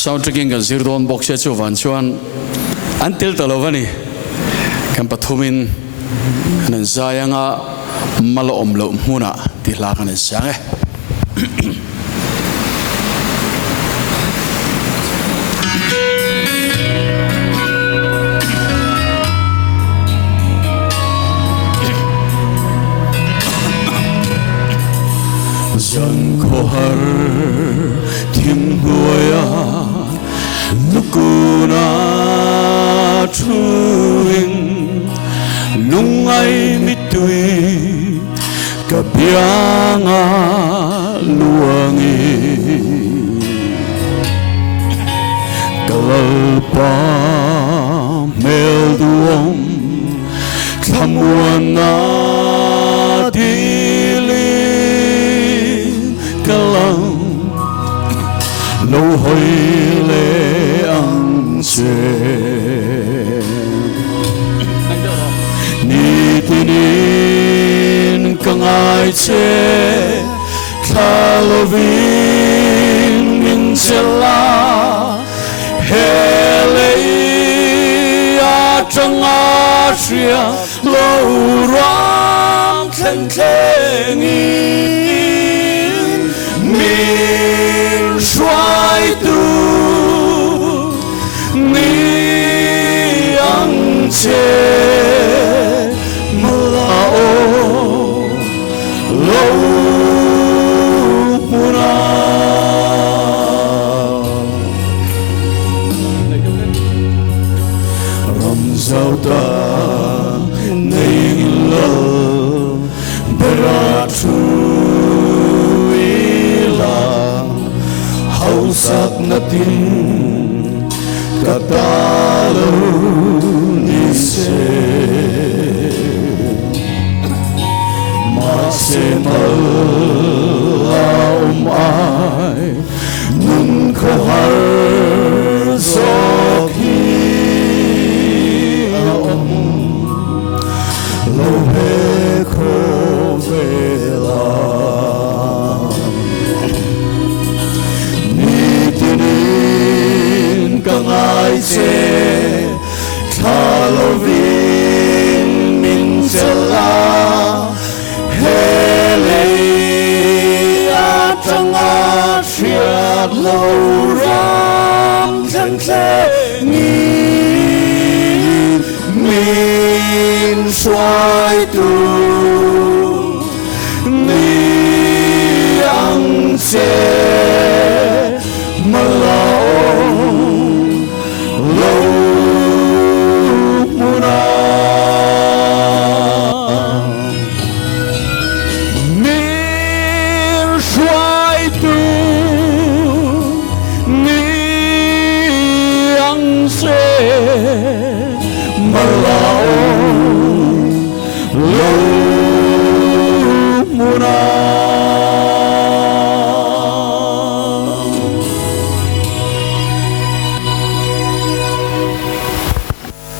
soundtracking kan zirdon box ya chu van chuan antil talovani kan pathumin nan zayanga malo omlo hmunah ti hla kan sange dân cô har tim huya nukuna truing lungai mitui kapianga luangi kalpa melduom kamuana lâu hồi lệ ăn chè ni tinin căng ai chè Halloween min chela hele a trăng a chia lâu ram khen khen xoay tu ni ăn chè mưa lâu muna ram giao ta nên lỡ beratu sak natin katalo ni se masemal ai nun ko har sokhi lo he ko vela ai chè Halloween min chela hele a trăng a chia lâu ram khen khen min xoay tu ni ăn chè mà Maubawk